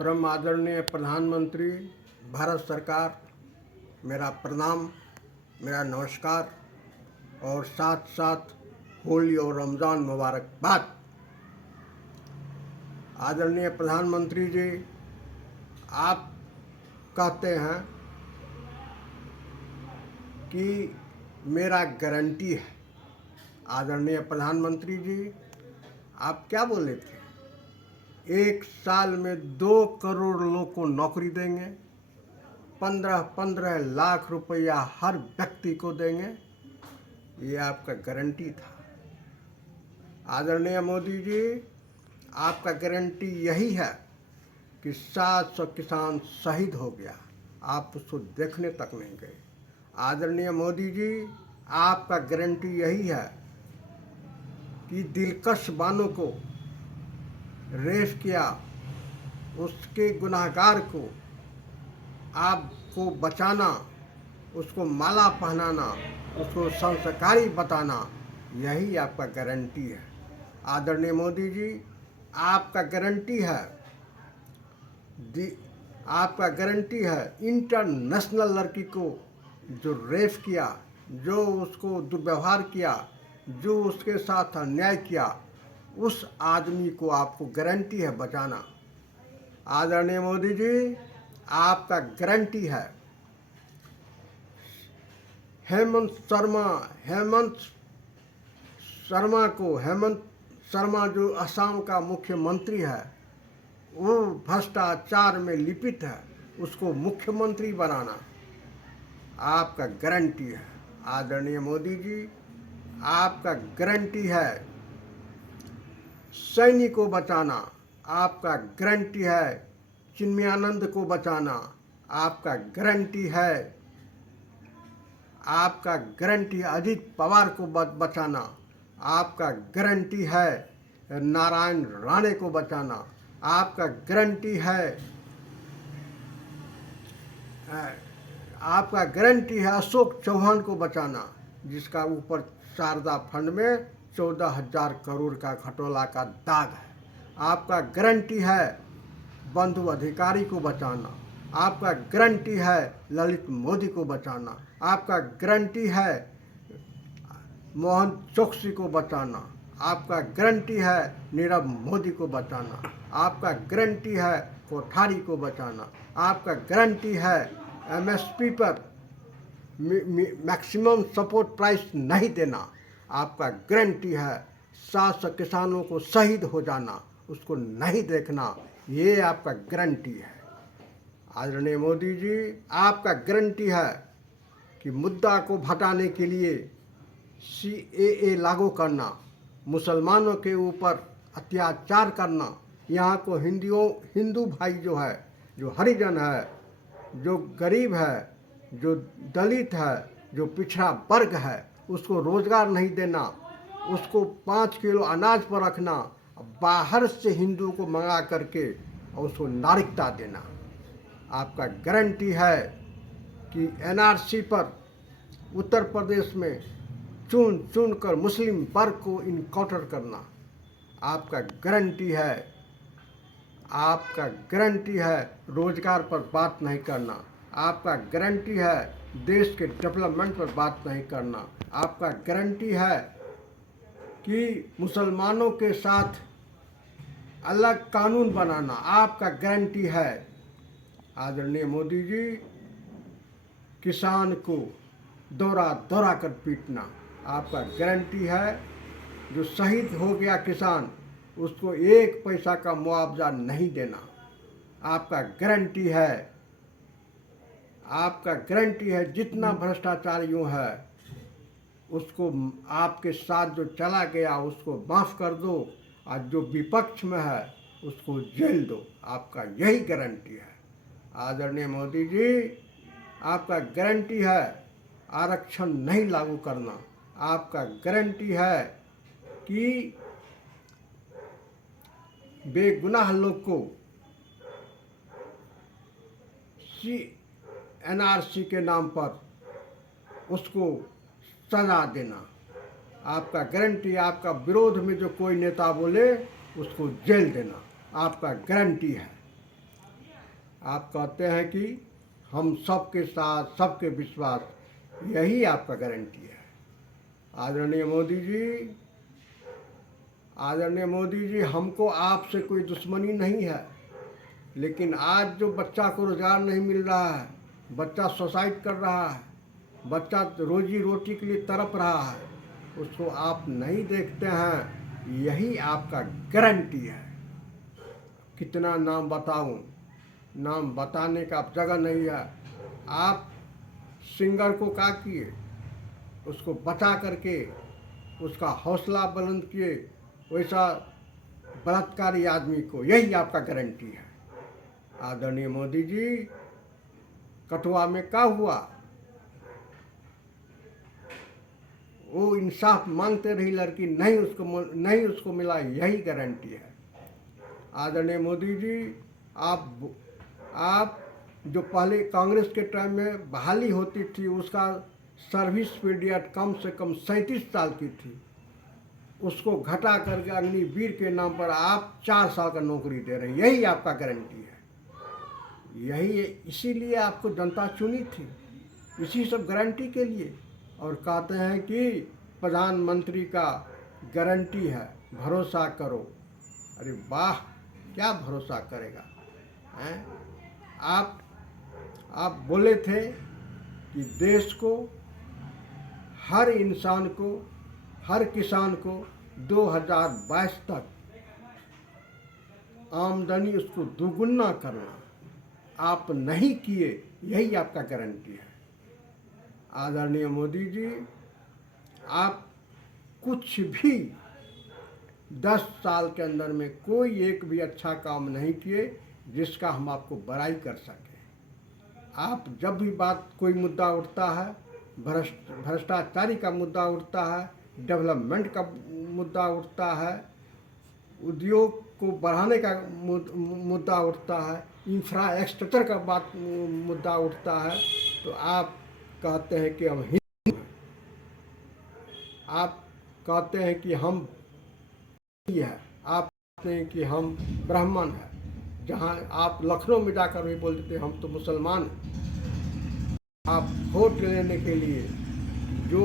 परम आदरणीय प्रधानमंत्री भारत सरकार, मेरा प्रणाम, मेरा नमस्कार और साथ साथ होली और रमज़ान मुबारकबाद। आदरणीय प्रधानमंत्री जी, आप कहते हैं कि मेरा गारंटी है। आदरणीय प्रधानमंत्री जी, आप क्या बोले थे? 1 साल में 2 करोड़ लोग को नौकरी देंगे, 15-15 लाख रुपया हर व्यक्ति को देंगे, ये आपका गारंटी था। आदरणीय मोदी जी, आपका गारंटी यही है कि 700 किसान शहीद हो गया, आप उसको देखने तक नहीं गए। आदरणीय मोदी जी, आपका गारंटी यही है कि दिलकश बानों को रेप किया, उसके गुनाहगार को आपको बचाना, उसको माला पहनाना, उसको संस्कारी बताना, यही आपका गारंटी है। आदरणीय मोदी जी, आपका गारंटी है आपका गारंटी है इंटरनेशनल लड़की को जो रेप किया, जो उसको दुर्व्यवहार किया, जो उसके साथ अन्याय किया, उस आदमी को आपको गारंटी है बचाना। आदरणीय मोदी जी, आपका गारंटी है हेमंत शर्मा जो असम का मुख्यमंत्री है, वो भ्रष्टाचार में लिपित है, उसको मुख्यमंत्री बनाना आपका गारंटी है। आदरणीय मोदी जी, आपका गारंटी है सैनी को बचाना, आपका गारंटी है चिन्मयानंद को बचाना, आपका गारंटी है अजित पवार को बचाना, आपका गारंटी है नारायण राणे को बचाना, आपका गारंटी है अशोक चौहान को बचाना, जिसका ऊपर शारदा फंड में 14,000 करोड़ का घटोला का दाग है। आपका गारंटी है बंधु अधिकारी को बचाना, आपका गारंटी है ललित मोदी को बचाना, आपका गारंटी है मोहन चोकसी को बचाना, आपका गारंटी है नीरव मोदी को बचाना, आपका गारंटी है कोठारी को बचाना, आपका गारंटी है एमएसपी पर मैक्सिमम सपोर्ट प्राइस नहीं देना, आपका गारंटी है 700 किसानों को शहीद हो जाना, उसको नहीं देखना, ये आपका गारंटी है। आदरणीय मोदी जी, आपका गारंटी है कि मुद्दा को भटाने के लिए CAA लागू करना, मुसलमानों के ऊपर अत्याचार करना, यहाँ को हिंदू भाई जो है, जो हरिजन है, जो गरीब है, जो दलित है, जो पिछड़ा वर्ग है, उसको रोज़गार नहीं देना, उसको 5 किलो अनाज पर रखना, बाहर से हिंदू को मंगा करके और उसको नागरिकता देना। आपका गारंटी है कि NRC पर उत्तर प्रदेश में चुन कर मुस्लिम वर्ग को इनकाउंटर करना, आपका गारंटी है रोजगार पर बात नहीं करना, आपका गारंटी है देश के डेवलपमेंट पर बात नहीं करना, आपका गारंटी है कि मुसलमानों के साथ अलग कानून बनाना, आपका गारंटी है। आदरणीय मोदी जी, किसान को दौरा कर पीटना, आपका गारंटी है जो शहीद हो गया किसान, उसको 1 पैसा का मुआवजा नहीं देना, आपका गारंटी है जितना भ्रष्टाचारियों है उसको आपके साथ जो चला गया उसको माफ़ कर दो, और जो विपक्ष में है उसको जेल दो, आपका यही गारंटी है। आदरणीय मोदी जी, आपका गारंटी है आरक्षण नहीं लागू करना, आपका गारंटी है कि बेगुनाह लोग को NRC के नाम पर उसको सजा देना, आपका गारंटी, आपका विरोध में जो कोई नेता बोले उसको जेल देना, आपका गारंटी है। आप कहते हैं कि हम सबके साथ, सबके विश्वास, यही आपका गारंटी है। आदरणीय मोदी जी, हमको आपसे कोई दुश्मनी नहीं है, लेकिन आज जो बच्चा को रोज़गार नहीं मिल रहा है, बच्चा सुसाइड कर रहा है, बच्चा रोजी रोटी के लिए तड़प रहा है, उसको आप नहीं देखते हैं, यही आपका गारंटी है। कितना नाम बताऊं, नाम बताने का जगह नहीं है। आप सिंगर को क्या किए, उसको बचा करके उसका हौसला बुलंद किए, वैसा बलात्कारी आदमी को, यही आपका गारंटी है। आदरणीय मोदी जी, कठुआ में क्या हुआ, वो इंसाफ मांगते रही लड़की, नहीं उसको मिला, यही गारंटी है। आदरणीय मोदी जी, आप जो पहले कांग्रेस के टाइम में बहाली होती थी, उसका सर्विस पीरियड कम से कम 37 साल की थी, उसको घटा करके अग्निवीर के नाम पर आप 4 साल का नौकरी दे रहे हैं, यही आपका गारंटी है। यही इसीलिए आपको जनता चुनी थी, इसी सब गारंटी के लिए। और कहते हैं कि प्रधानमंत्री का गारंटी है, भरोसा करो। अरे वाह, क्या भरोसा करेगा हैं? आप बोले थे कि देश को, हर इंसान को, हर किसान को 2022 तक आमदनी उसको दोगुना करना, आप नहीं किए, यही आपका गारंटी है। आदरणीय मोदी जी, आप कुछ भी 10 साल के अंदर में कोई एक भी अच्छा काम नहीं किए जिसका हम आपको बड़ाई कर सकें। आप जब भी कोई मुद्दा उठता है, भ्रष्टाचारी का मुद्दा उठता है, डेवलपमेंट का मुद्दा उठता है, उद्योग को बढ़ाने का मुद्दा उठता है, इंफ्रास्ट्रक्चर का मुद्दा उठता है, तो आप कहते हैं कि हम हिंदू हैं, आप कहते हैं कि हम है, आप कहते हैं कि हम ब्राह्मण हैं। जहाँ आप लखनऊ में जाकर भी बोल देते हैं हम तो मुसलमान हैं। आप वोट लेने के लिए जो